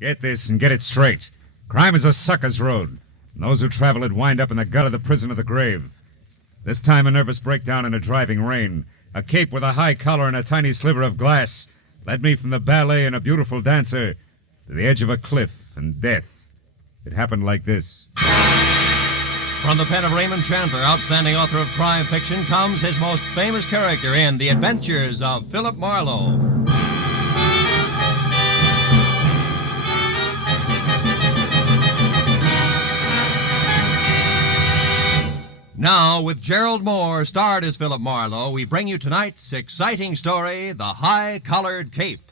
Get this and get it straight. Crime is a sucker's road. And those who travel it wind up in the gut of the prison of the grave. This time a nervous breakdown in a driving rain. A cape with a high collar and a tiny sliver of glass led me from the ballet and a beautiful dancer to the edge of a cliff and death. It happened like this. From the pen of Raymond Chandler, outstanding author of crime fiction, comes his most famous character in The Adventures of Philip Marlowe. Now, with Gerald Mohr, starred as Philip Marlowe, we bring you tonight's exciting story, The High-Collared Cape.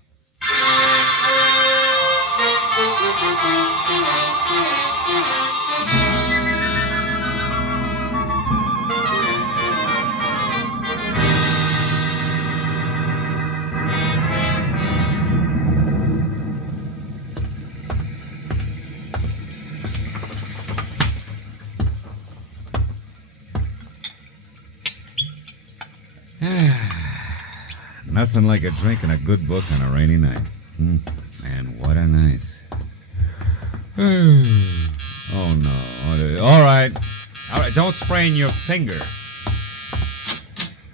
Nothing like a drink and a good book on a rainy night. And what a night. Oh, no. All right, don't sprain your finger.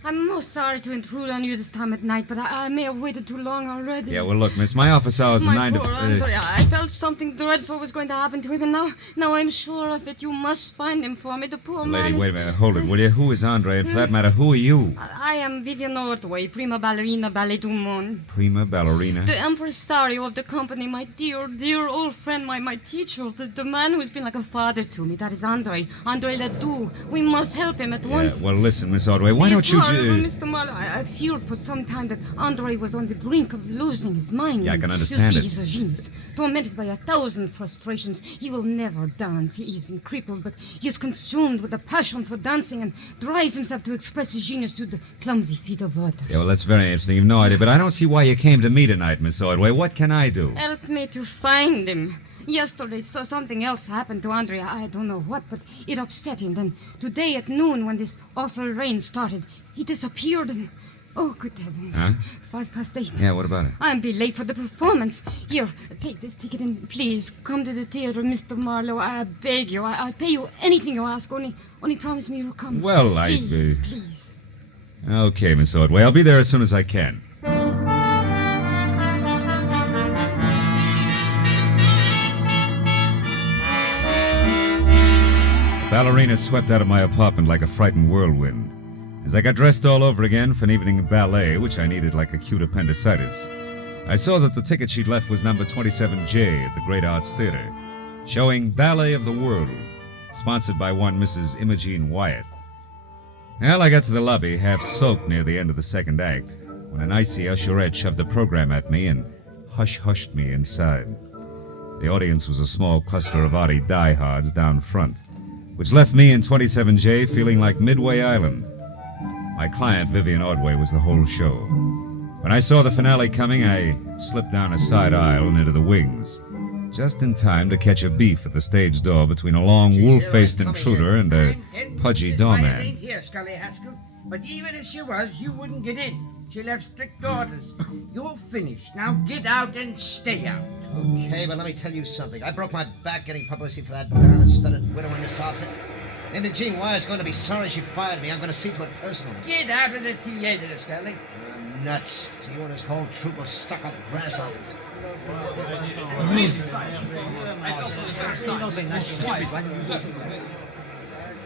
I'm most sorry to intrude on you this time at night, but I may have waited too long already. Yeah, well, look, miss, my office hours are 9 to... poor Andre, I felt something dreadful was going to happen to him, and now I'm sure of it. You must find him for me. The poor man Lady, is... wait a minute. Hold it, will you? Who is Andre? And for that matter, who are you? I am Vivian Ordway, prima ballerina, ballet du monde. Prima ballerina? The impresario of the company, my dear old friend, my teacher, the man who's been like a father to me. That is Andre Ledoux. We must help him at once. Well, listen, Miss Ordway, why don't you... Mr. Marlowe, I feared for some time that Andre was on the brink of losing his mind. Yeah, I can understand You it. see, he's a genius, tormented by 1,000 frustrations. He will never dance. He's been crippled, but he is consumed with a passion for dancing and drives himself to express his genius through the clumsy feet of others. Yeah, well, that's very interesting. You've no idea, but I don't see why you came to me tonight, Miss Ordway. What can I do? Help me to find him. Yesterday, something else happened to Andre. I don't know what, but it upset him. Then today at noon, when this awful rain started, he disappeared and... Oh, good heavens. Huh? 8:05. Yeah, what about it? I'll be late for the performance. Here, take this ticket and please come to the theater, Mr. Marlowe. I beg you. I'll pay you anything you ask. Only promise me you'll come. Well, Please. Okay, Miss Ordway. I'll be there as soon as I can. The ballerina swept out of my apartment like a frightened whirlwind. As I got dressed all over again for an evening ballet, which I needed like acute appendicitis, I saw that the ticket she'd left was number 27J at the Great Arts Theater, showing Ballet of the World, sponsored by one Mrs. Imogene Wyatt. Well, I got to the lobby, half soaked near the end of the second act, when an icy usherette shoved the program at me and hushed me inside. The audience was a small cluster of Artie diehards down front, which left me in 27J feeling like Midway Island. My client, Vivian Ordway, was the whole show. When I saw the finale coming, I slipped down a side aisle and into the wings, just in time to catch a beef at the stage door between a long, wolf-faced intruder and a pudgy doorman. Ain't here, Scully Haskell. But even if she was, you wouldn't get in. She left strict orders. You're finished. Now get out and stay out. Okay, but let me tell you something. I broke my back getting publicity for that diamond-studded widow in this outfit. Imogene Wire's going to be sorry she fired me. I'm going to see to it personally. Get out of the theater, Scully. You're nuts. To you and his whole troop of stuck-up grasshoppers.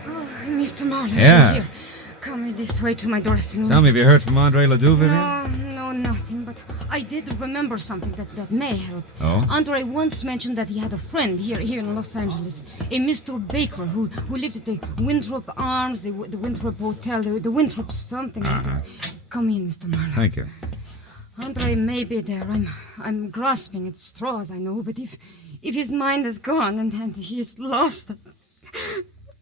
Oh, Mr. Marlowe, Yeah. here. Come this way to my dressing room. Tell me, have you heard from Andre Ledoux, Vivian? No, nothing. But I did remember something that may help. Oh? Andre once mentioned that he had a friend here in Los Angeles, a Mr. Baker who lived at the Winthrop Arms, the Winthrop Hotel, the Winthrop something. Come in, Mr. Marlowe. Thank you. Andre may be there. I'm grasping at straws, I know, but if his mind is gone and he is lost,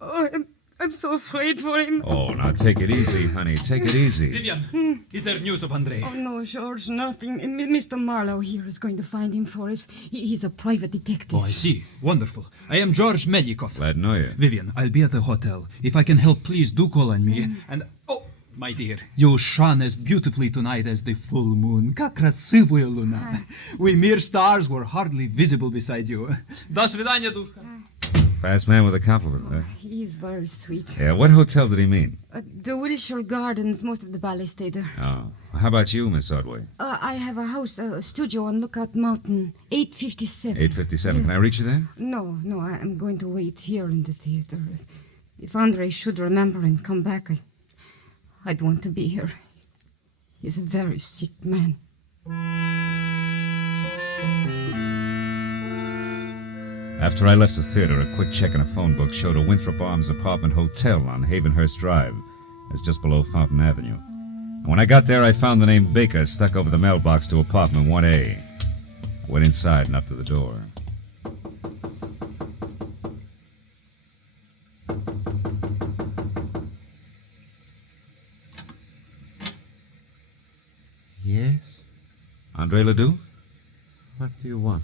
I'm so afraid for him. Oh, now take it easy, honey. Take it easy. Vivian, is there news of Andre? Oh, no, George, nothing. Mr. Marlowe here is going to find him for us. He's a private detective. Oh, I see. Wonderful. I am George Medikov. Glad to know you. Vivian, I'll be at the hotel. If I can help, please do call on me. And, My dear, you shone as beautifully tonight as the full moon. Как красивая луна. We mere stars were hardly visible beside you. До свидания, Ducha. Fast man with a compliment, huh? He's very sweet. Yeah, what hotel did he mean? The Wilshire Gardens, most of the ballet stay there. Oh. How about you, Miss Ordway? I have a house, a studio on Lookout Mountain, 857. 857. Can I reach you there? No, I'm going to wait here in the theater. If Andre should remember and come back, I'd want to be here. He's a very sick man. After I left the theater, a quick check in a phone book showed a Winthrop Arms apartment hotel on Havenhurst Drive. It's just below Fountain Avenue. And when I got there, I found the name Baker stuck over the mailbox to apartment 1A. I went inside and up to the door. Yes? Andre Ledoux? What do you want?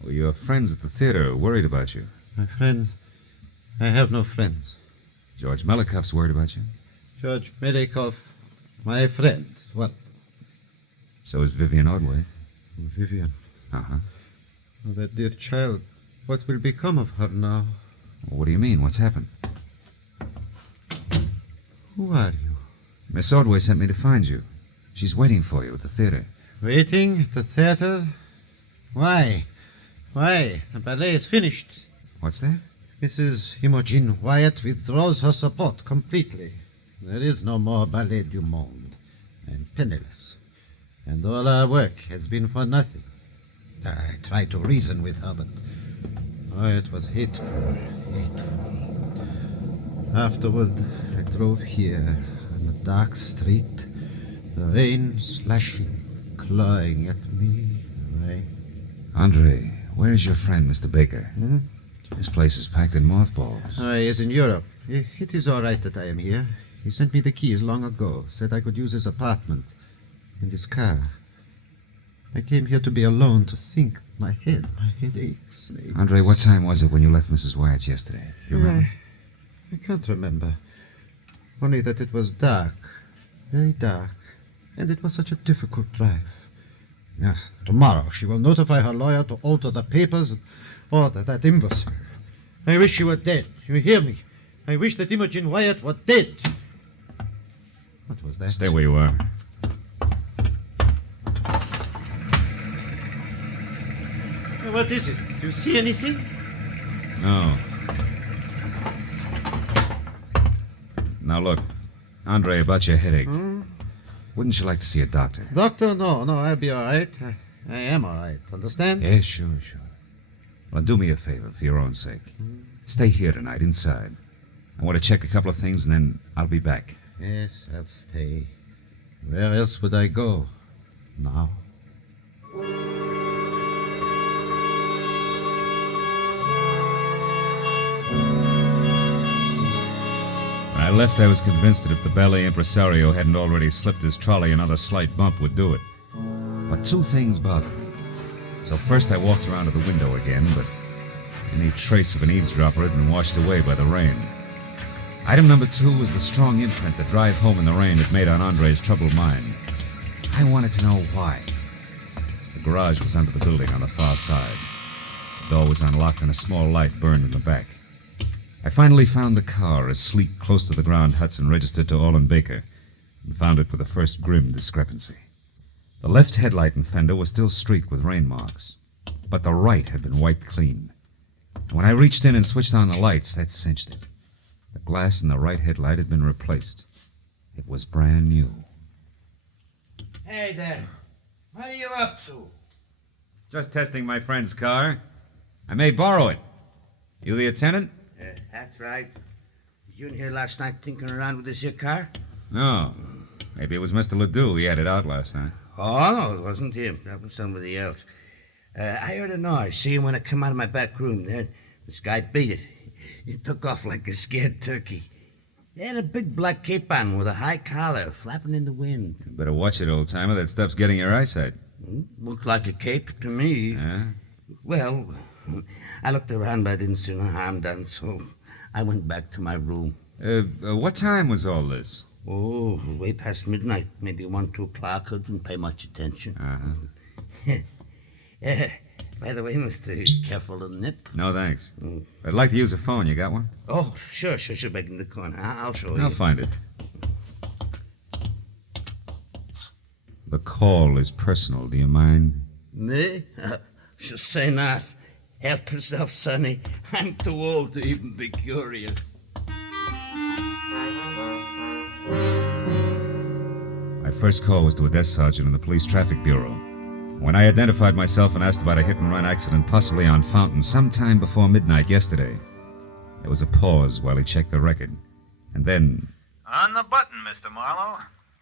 Well, your friends at the theater are worried about you. My friends? I have no friends. George Melikoff's worried about you. George Melikoff, my friend. What? So is Vivian Ordway. Vivian. Uh-huh. Oh, that dear child. What will become of her now? Well, what do you mean? What's happened? Who are you? Miss Ordway sent me to find you. She's waiting for you at the theater. Waiting at the theater? Why? Why? The ballet is finished. What's that? Mrs. Imogen Wyatt withdraws her support completely. There is no more Ballet du Monde. I am penniless. And all our work has been for nothing. I tried to reason with her, but it was hateful. Afterward, I drove here on the dark street, the rain slashing, clawing at me. Andre, where's your friend, Mr. Baker? This place is packed in mothballs. He is in Europe. It is all right that I am here. He sent me the keys long ago, said I could use his apartment and his car. I came here to be alone, to think. My head aches. Andre, what time was it when you left Mrs. Wyatt's yesterday? Do you remember? I can't remember. Only that it was dark, very dark, and it was such a difficult drive. Now, tomorrow she will notify her lawyer to alter the papers and order that imbecile. I wish she were dead. You hear me? I wish that Imogen Wyatt were dead. What was that? Stay where you are. What is it? Do you see anything? No. Now, look, Andre, about your headache. Wouldn't you like to see a doctor? Doctor? No, I'll be all right. I am all right. Understand? Yes, sure. Well, do me a favor, for your own sake. Stay here tonight, inside. I want to check a couple of things, and then I'll be back. Yes, I'll stay. Where else would I go now? When I left, I was convinced that if the ballet impresario hadn't already slipped his trolley, another slight bump would do it. But two things bothered me. So first I walked around to the window again, but any trace of an eavesdropper had been washed away by the rain. Item number 2 was the strong imprint the drive home in the rain had made on Andre's troubled mind. I wanted to know why. The garage was under the building on the far side. The door was unlocked and a small light burned in the back. I finally found the car, a sleek, close-to-the-ground Hudson registered to Olin Baker, and found it with the first grim discrepancy. The left headlight and fender were still streaked with rain marks, but the right had been wiped clean. And when I reached in and switched on the lights, that cinched it. The glass in the right headlight had been replaced. It was brand new. Hey there. What are you up to? Just testing my friend's car. I may borrow it. You the attendant? That's right. Was you in here last night tinkering around with this here car? No. Maybe it was Mr. Ledoux. He had it out last night. Oh, no, it wasn't him. That was somebody else. I heard a noise. See him when I come out of my back room there. This guy beat it. He took off like a scared turkey. He had a big black cape on with a high collar flapping in the wind. You better watch it, old-timer. That stuff's getting your eyesight. Looked like a cape to me. Yeah? Well, I looked around, but I didn't see no harm done, so I went back to my room. What time was all this? Oh, way past midnight. Maybe 1, 2 o'clock. I didn't pay much attention. By the way, mister, careful of the nip. No, thanks. I'd like to use a phone. You got one? Oh, sure. Back in the corner. I'll show you. I'll find it. The call is personal. Do you mind? Me? She'll say not. Help herself, Sonny. I'm too old to even be curious. My first call was to a desk sergeant in the police traffic bureau. When I identified myself and asked about a hit-and-run accident possibly on Fountain sometime before midnight yesterday, there was a pause while he checked the record. And then... On the button, Mr. Marlowe.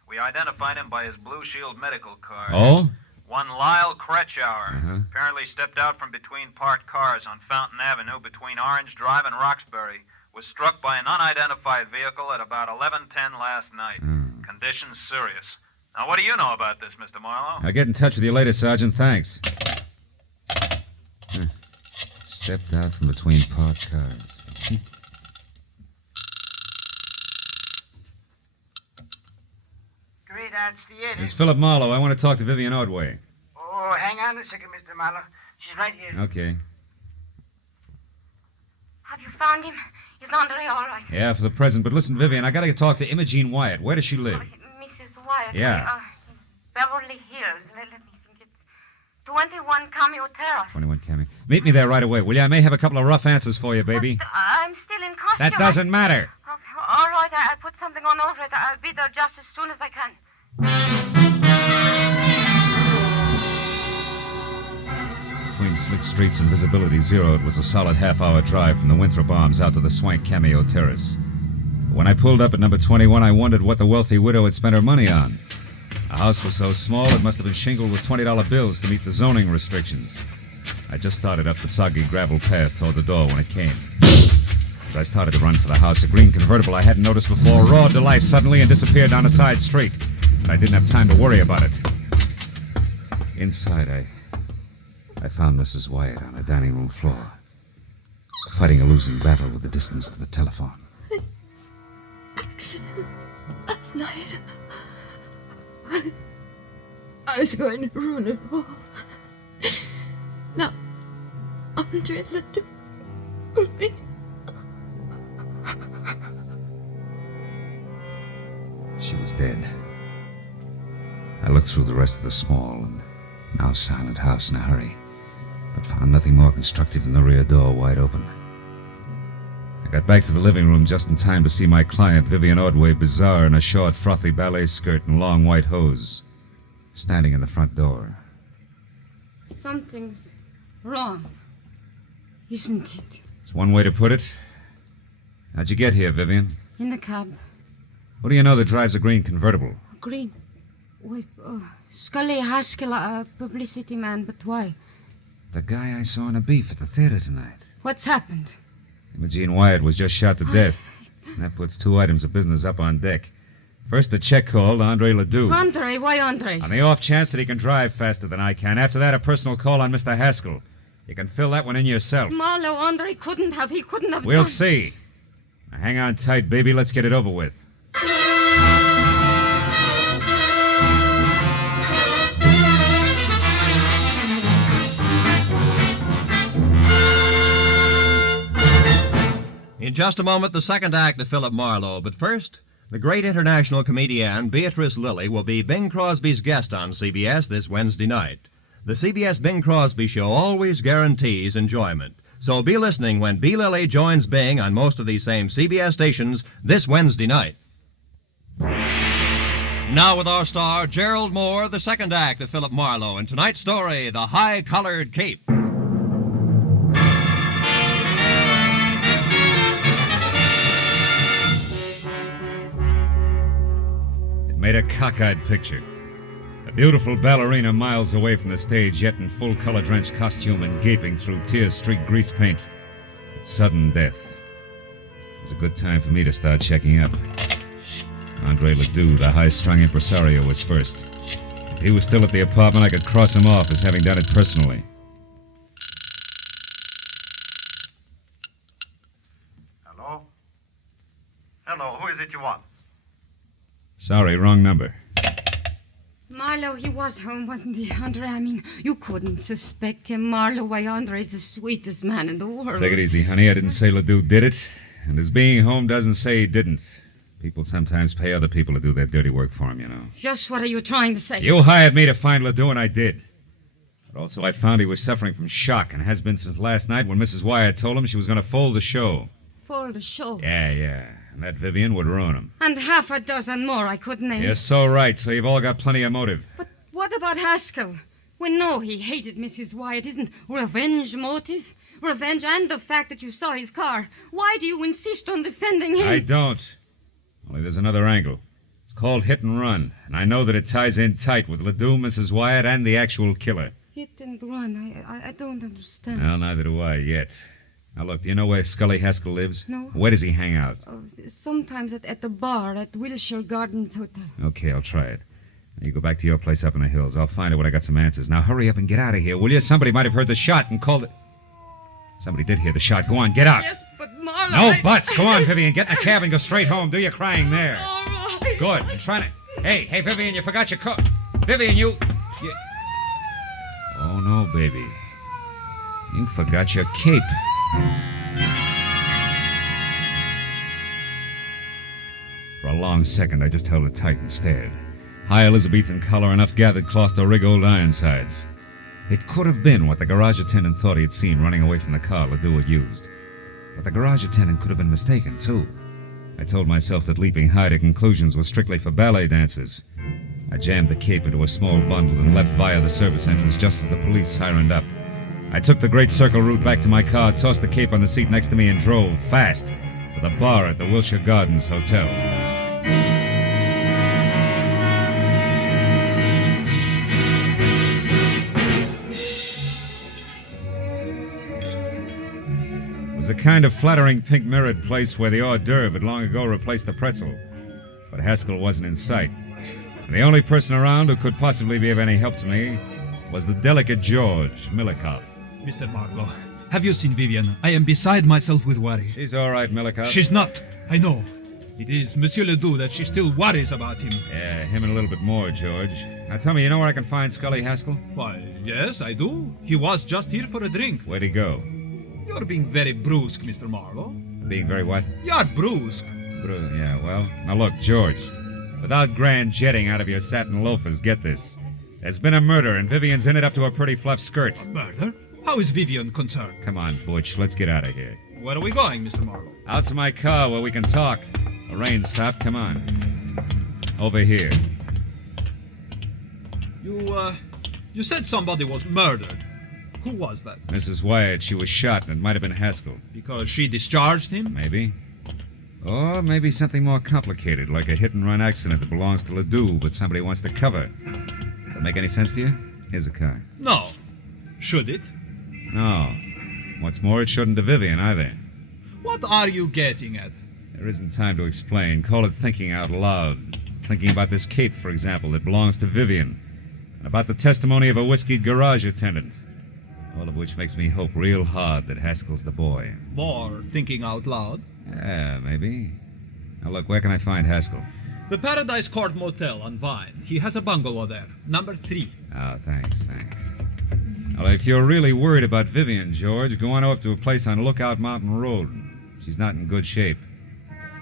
We identified him by his Blue Shield medical card. Oh? One Lyle Kretschauer. Uh-huh. Apparently stepped out from between parked cars on Fountain Avenue between Orange Drive and Roxbury. Was struck by an unidentified vehicle at about 11:10 last night. Condition serious. Now, what do you know about this, Mr. Marlowe? I'll get in touch with you later, Sergeant. Thanks. Stepped out from between parked cars. Great Arts Theater. It's Philip Marlowe. I want to talk to Vivian Ordway. Oh, hang on a second, Mr. Marlowe. She's right here. Okay. Have you found him? Is Andre all right? Yeah, for the present. But listen, Vivian, I got to talk to Imogene Wyatt. Where does she live? Mrs. Wyatt. Yeah. Beverly Hills. Let me think. It's 21 Cameo Terrace. 21 Cammy. Meet me there right away, will you? I may have a couple of rough answers for you, baby. But, I'm still in costume. That doesn't matter. All right, I put something on over it. I'll be there just as soon as I can. Between slick streets and visibility zero, it was a solid half-hour drive from the Winthrop Arms out to the swank Cameo Terrace. But when I pulled up at number 21, I wondered what the wealthy widow had spent her money on. The house was so small, it must have been shingled with $20 bills to meet the zoning restrictions. I just started up the soggy gravel path toward the door when it came. As I started to run for the house, a green convertible I hadn't noticed before roared to life suddenly and disappeared down a side street. But I didn't have time to worry about it. Inside, I found Mrs. Wyatt on a dining room floor, fighting a losing battle with the distance to the telephone. Accident last night. I was going to ruin it all. Now, Andre let do for me. She was dead. I looked through the rest of the small and now silent house in a hurry, but found nothing more constructive than the rear door wide open. I got back to the living room just in time to see my client, Vivian Ordway, bizarre in a short, frothy ballet skirt and long white hose, standing in the front door. Something's wrong, isn't it? It's one way to put it. How'd you get here, Vivian? In the cab. Who do you know that drives a green convertible? Green. Wait, Scully Haskell, a publicity man, but why? The guy I saw in a beef at the theater tonight. What's happened? Imogene Wyatt was just shot to death. And that puts two items of business up on deck. First, a check call to Andre Ledoux. Andre? Why Andre? On the off chance that he can drive faster than I can. After that, a personal call on Mr. Haskell. You can fill that one in yourself. Marlowe, Andre couldn't have. He couldn't have We'll done... see. Now, hang on tight, baby. Let's get it over with. In just a moment, the second act of Philip Marlowe. But first, the great international comedienne Beatrice Lillie will be Bing Crosby's guest on CBS this Wednesday night. The CBS Bing Crosby Show always guarantees enjoyment. So be listening when B. Lillie joins Bing on most of these same CBS stations this Wednesday night. Now with our star, Gerald Mohr, the second act of Philip Marlowe, and tonight's story, The High-Collared Cape. Made a cockeyed picture. A beautiful ballerina miles away from the stage, yet in full color-drenched costume and gaping through tear-streaked grease paint. It's sudden death. It was a good time for me to start checking up. Andre Ledoux, the high-strung impresario, was first. If he was still at the apartment, I could cross him off as having done it personally. Hello? Hello, who is it you want? Sorry, wrong number. Marlowe, he was home, wasn't he, Andre? I mean, you couldn't suspect him, Marlowe. Why, Andre is the sweetest man in the world. Take it easy, honey. I didn't say Ledoux did it. And his being home doesn't say he didn't. People sometimes pay other people to do their dirty work for them, you know. Just what are you trying to say? You hired me to find Ledoux, and I did. But also I found he was suffering from shock, and has been since last night when Mrs. Wyatt told him she was going to fold the show. Fold the show? Yeah. And that Vivian would ruin him. And half a dozen more I could name. You're so right, so you've all got plenty of motive. But what about Haskell? We know he hated Mrs. Wyatt. Isn't revenge motive? Revenge and the fact that you saw his car. Why do you insist on defending him? I don't. Only there's another angle. It's called hit and run, and I know that it ties in tight with Ledoux, Mrs. Wyatt, and the actual killer. Hit and run? I don't understand. Well, neither do I yet. Now, look, do you know where Scully Haskell lives? No. Where does he hang out? Oh, sometimes at the bar at Wilshire Gardens Hotel. Okay, I'll try it. Now, you go back to your place up in the hills. I'll find it when I got some answers. Now, hurry up and get out of here, will you? Somebody might have heard the shot and called it... Somebody did hear the shot. Go on, get out. Yes, but Marlowe... No buts. Go on, Vivian. Get in a cab and go straight home. Do your crying there. All right. Good. I'm trying to... Hey, Vivian, you forgot your coat. Vivian, you... Oh, no, baby. You forgot your cape. For a long second, I just held it tight and stared. High Elizabethan collar, enough gathered cloth to rig old Ironsides. It could have been what the garage attendant thought he had seen running away from the car Ledoux had used. But the garage attendant could have been mistaken, too. I told myself that leaping high to conclusions was strictly for ballet dancers. I jammed the cape into a small bundle and left via the service entrance just as the police sirened up. I took the Great Circle route back to my car, tossed the cape on the seat next to me, and drove fast to the bar at the Wilshire Gardens Hotel. It was a kind of flattering pink mirrored place where the hors d'oeuvre had long ago replaced the pretzel. But Haskell wasn't in sight. And the only person around who could possibly be of any help to me was the delicate George Millicott. Mr. Marlowe, have you seen Vivian? I am beside myself with worry. She's all right, Millicott. She's not. I know. It is Monsieur Ledoux that she still worries about him. Yeah, him and a little bit more, George. Now tell me, you know where I can find Scully Haskell? Why, yes, I do. He was just here for a drink. Where'd he go? You're being very brusque, Mr. Marlowe. Being very what? You're brusque. Yeah, well, now look, George. Without grand jetting out of your satin loafers, get this. There's been a murder, and Vivian's in it up to her pretty fluff skirt. A murder? How is Vivian concerned? Come on, Butch, let's get out of here. Where are we going, Mr. Marlowe? Out to my car where we can talk. The rain stopped, come on. Over here. You said somebody was murdered. Who was that? Mrs. Wyatt, she was shot, and it might have been Haskell. Because she discharged him? Maybe. Or maybe something more complicated, like a hit-and-run accident that belongs to Ledoux, but somebody wants to cover. That make any sense to you? Here's a car. No. Should it? No. What's more, it shouldn't to Vivian, either. What are you getting at? There isn't time to explain. Call it thinking out loud. Thinking about this cape, for example, that belongs to Vivian. And about the testimony of a whiskeyed garage attendant. All of which makes me hope real hard that Haskell's the boy. More thinking out loud? Yeah, maybe. Now look, where can I find Haskell? The Paradise Court Motel on Vine. He has a bungalow there, number 3. Oh, thanks. Well, if you're really worried about Vivian, George, go on up to a place on Lookout Mountain Road. She's not in good shape.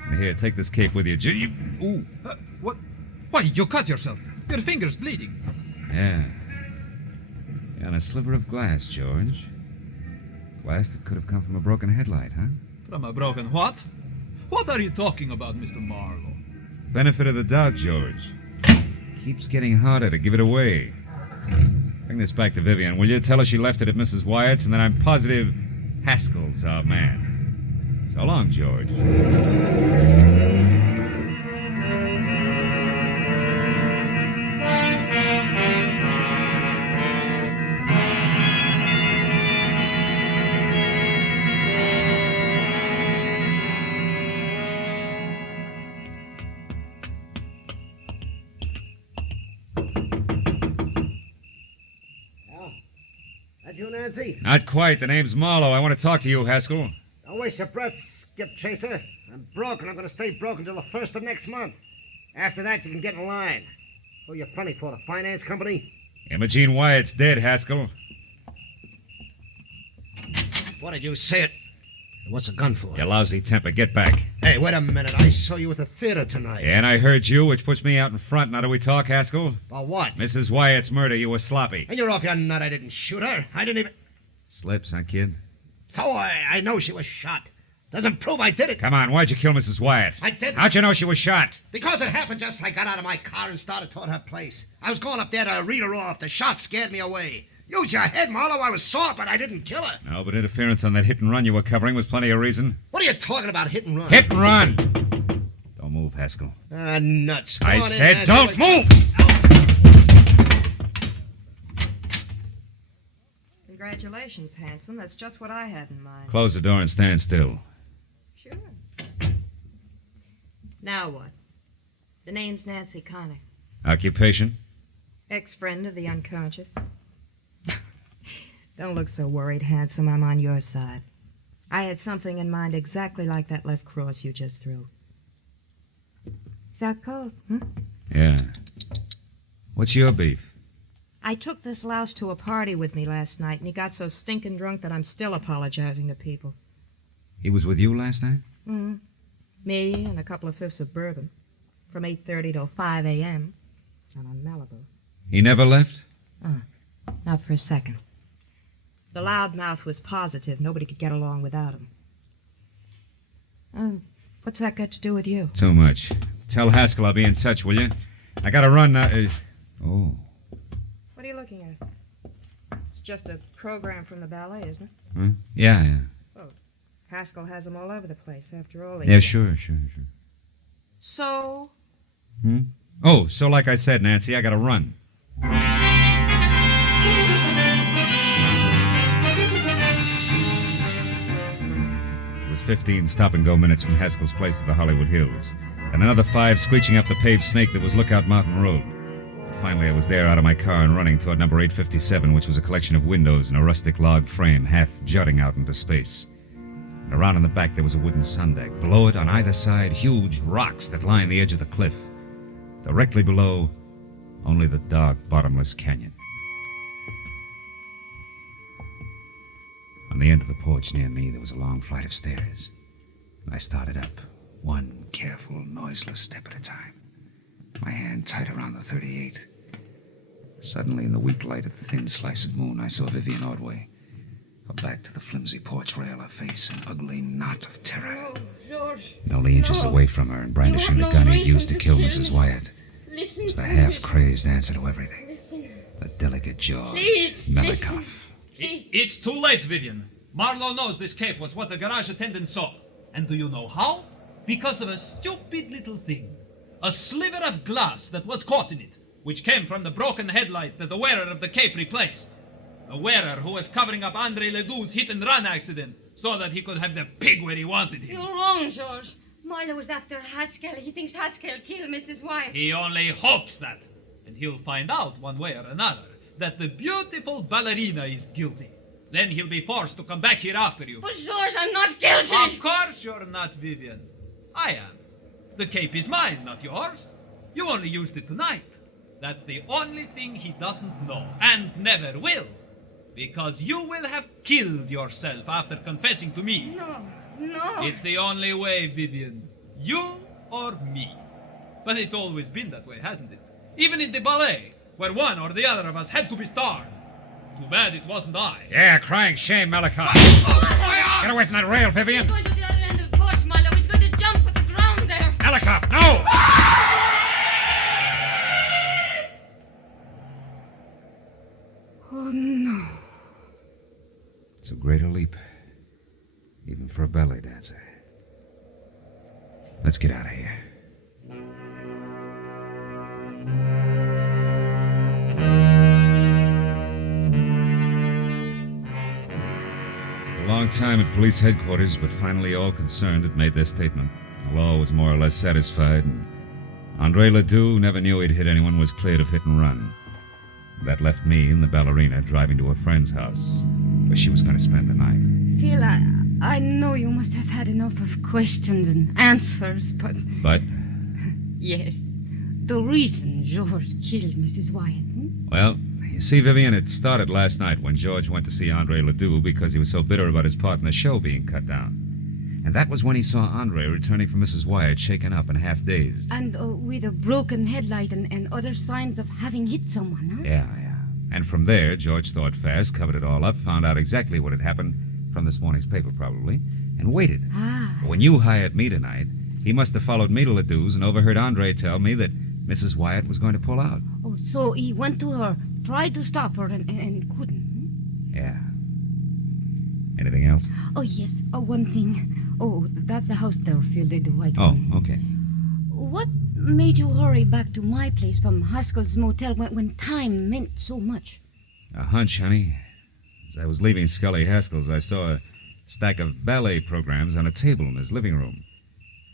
And here, take this cape with you. Ooh. What? Why, you cut yourself. Your finger's bleeding. Yeah. And a sliver of glass, George. Glass that could have come from a broken headlight, huh? From a broken what? What are you talking about, Mr. Marlowe? Benefit of the doubt, George. Keeps getting harder to give it away. Bring this back to Vivian, will you? Tell her she left it at Mrs. Wyatt's, and that I'm positive Haskell's our man. So long, George. You, Nancy? Not quite. The name's Marlowe. I want to talk to you, Haskell. Don't waste your breath, Skip Chaser. I'm broke, and I'm going to stay broke until the 1st of next month. After that, you can get in line. Who are you fronting for, the finance company? Imogene Wyatt's dead, Haskell. What did you say it? What's the gun for? You lousy temper, get back. Hey, wait a minute. I saw you at the theater tonight. And I heard you, which puts me out in front. Now do we talk, Haskell? About what? Mrs. Wyatt's murder, you were sloppy. And you're off your nut. I didn't shoot her. I didn't even... Slips, huh, kid? So I know she was shot. Doesn't prove I did it. Come on, why'd you kill Mrs. Wyatt? I didn't. How'd you know she was shot? Because it happened just as I got out of my car and started toward her place. I was going up there to read her off. The shot scared me away. Use your head, Marlowe. I was sore, but I didn't kill her. No, but interference on that hit and run you were covering was plenty of reason. What are you talking about, hit and run? Hit and run! Don't move, Haskell. Nuts. I said don't move! Congratulations, handsome. That's just what I had in mind. Close the door and stand still. Sure. Now what? The name's Nancy Connor. Occupation? Ex-friend of the unconscious. Don't look so worried, handsome. I'm on your side. I had something in mind exactly like that left cross you just threw. Is that cold, Yeah. What's your beef? I took this louse to a party with me last night, and he got so stinking drunk that I'm still apologizing to people. He was with you last night? Mm-hmm. Me and a couple of fifths of bourbon. From 8:30 till 5 a.m. And on Malibu. He never left? Not for a second. The loudmouth was positive nobody could get along without him. What's that got to do with you? Too much. Tell Haskell I'll be in touch, will you? I gotta run now. Oh. What are you looking at? It's just a program from the ballet, isn't it? Huh? Yeah. Oh, Haskell has them all over the place, after all. Yeah, sure. So? Oh, so like I said, Nancy, I gotta run. It was 15 stop-and-go minutes from Haskell's place to the Hollywood Hills, and another 5 screeching up the paved snake that was Lookout Mountain Road. But finally, I was there out of my car and running toward number 857, which was a collection of windows and a rustic log frame half jutting out into space. And around in the back, there was a wooden sun deck. Below it, on either side, huge rocks that lined the edge of the cliff. Directly below, only the dark, bottomless canyon. On the end of the porch near me, there was a long flight of stairs. And I started up, one careful, noiseless step at a time, my hand tight around the 38. Suddenly, in the weak light of the thin slice of moon, I saw Vivian Ordway. Her back to the flimsy porch rail, her face an ugly knot of terror. Oh, George. And only inches away from her and brandishing the gun he'd used to kill Mrs. Wyatt was the half-crazed answer to everything. The delicate jaws, Please, Melikov. It's too late, Vivian. Marlowe knows this cape was what the garage attendant saw. And do you know how? Because of a stupid little thing. A sliver of glass that was caught in it, which came from the broken headlight that the wearer of the cape replaced. The wearer who was covering up Andre Ledoux's hit-and-run accident so that he could have the pig where he wanted him. You're wrong, George. Marlowe was after Haskell. He thinks Haskell killed Mrs. Wyatt. He only hopes that. And he'll find out one way or another that the beautiful ballerina is guilty. Then he'll be forced to come back here after you. But George, I'm not guilty. Of course you're not, Vivian. I am. The cape is mine, not yours. You only used it tonight. That's the only thing he doesn't know, and never will. Because you will have killed yourself after confessing to me. No. It's the only way, Vivian. You or me. But it's always been that way, hasn't it? Even in the ballet, where one or the other of us had to be starred. Too bad it wasn't I. Yeah, crying shame, Melikov. Get away from that rail, Vivian. He's going to the other end of the porch, Marlowe. He's going to jump at the ground there. Melikov, no! Oh, no. Too great a leap, even for a ballet dancer. Let's get out of here. A long time at police headquarters, but finally all concerned had made their statement. The law was more or less satisfied, and Andre Ledoux never knew he'd hit anyone, was cleared of hit and run. That left me and the ballerina driving to a friend's house, where she was going to spend the night. Phil, I know you must have had enough of questions and answers, but... But? Yes. the reason George killed Mrs. Wyatt? Well, you see, Vivian, it started last night when George went to see Andre Ledoux because he was so bitter about his part in the show being cut down. And that was when he saw Andre returning from Mrs. Wyatt, shaken up and half dazed. And with a broken headlight and other signs of having hit someone, huh? Yeah. And from there, George thought fast, covered it all up, found out exactly what had happened from this morning's paper, probably, and waited. When you hired me tonight, he must have followed me to Ledoux's and overheard Andre tell me that Mrs. Wyatt was going to pull out. Oh, so he went to her, tried to stop her, and couldn't. Yeah. Anything else? Oh, yes. One thing. Oh, that's the house there, Phil. They do. Oh, okay. What made you hurry back to my place from Haskell's motel when time meant so much? A hunch, honey. As I was leaving Scully Haskell's, I saw a stack of ballet programs on a table in his living room.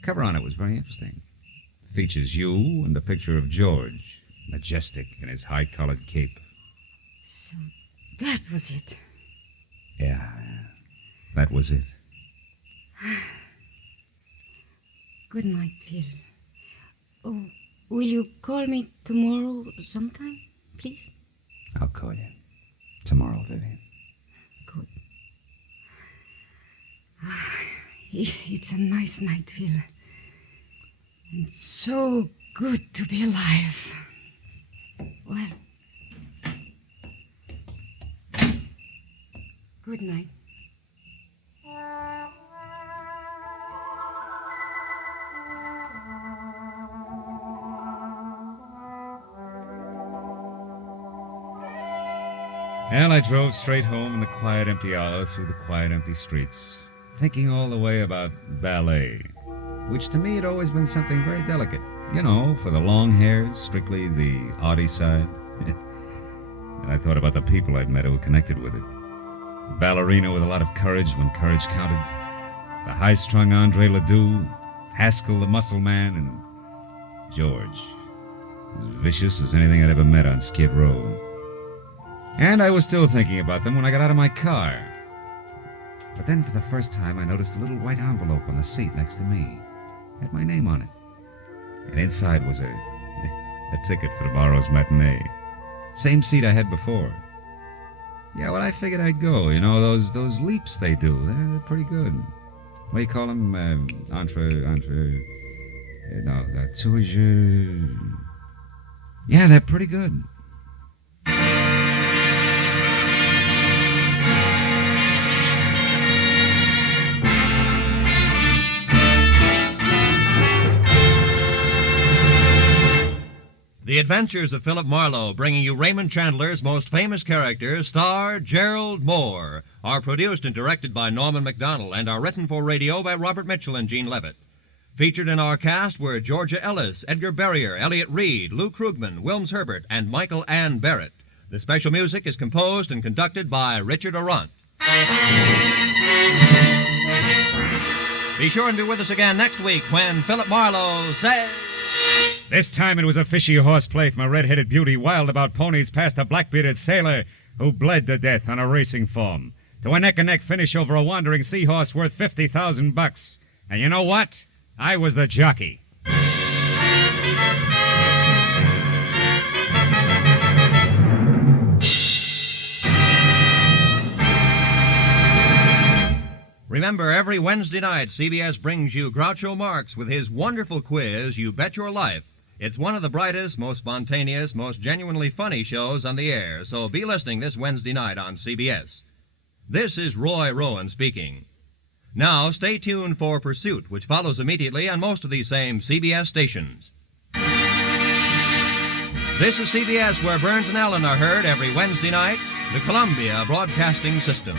The cover on it was very interesting. It features you and a picture of George, majestic in his high-collared cape. So that was it. Yeah, that was it. Good night, Phil. Oh, will you call me tomorrow sometime, please? I'll call you tomorrow, Vivian. Good. It's a nice night, Phil. And so good to be alive. Well, good night. Well, I drove straight home in the quiet, empty hour through the quiet, empty streets, thinking all the way about ballet, which to me had always been something very delicate. You know, for the long hairs, strictly the arty side. And I thought about the people I'd met who were connected with it. The ballerina with a lot of courage when courage counted. The high-strung Andre Ledoux, Haskell the muscle man, and George, as vicious as anything I'd ever met on Skid Row. And I was still thinking about them when I got out of my car. But then for the first time, I noticed a little white envelope on the seat next to me. It had my name on it. And inside was a ticket for tomorrow's matinee. Same seat I had before. Yeah, well, I figured I'd go. You know, those leaps they do, they're pretty good. What do you call them? Tours. Yeah, they're pretty good. The Adventures of Philip Marlowe, bringing you Raymond Chandler's most famous characters, star Gerald Mohr, are produced and directed by Norman MacDonald and are written for radio by Robert Mitchell and Gene Levitt. Featured in our cast were Georgia Ellis, Edgar Barrier, Elliot Reed, Lou Krugman, Wilms Herbert, and Michael Ann Barrett. The special music is composed and conducted by Richard Arant. Be sure and be with us again next week when Philip Marlowe says... This time it was a fishy horseplay from a red-headed beauty wild about ponies past a black-bearded sailor who bled to death on a racing form, to a neck-and-neck finish over a wandering seahorse worth $50,000. And you know what? I was the jockey. Remember, every Wednesday night, CBS brings you Groucho Marx with his wonderful quiz, You Bet Your Life. It's one of the brightest, most spontaneous, most genuinely funny shows on the air, so be listening this Wednesday night on CBS. This is Roy Rowan speaking. Now, stay tuned for Pursuit, which follows immediately on most of these same CBS stations. This is CBS, where Burns and Allen are heard every Wednesday night, the Columbia Broadcasting System.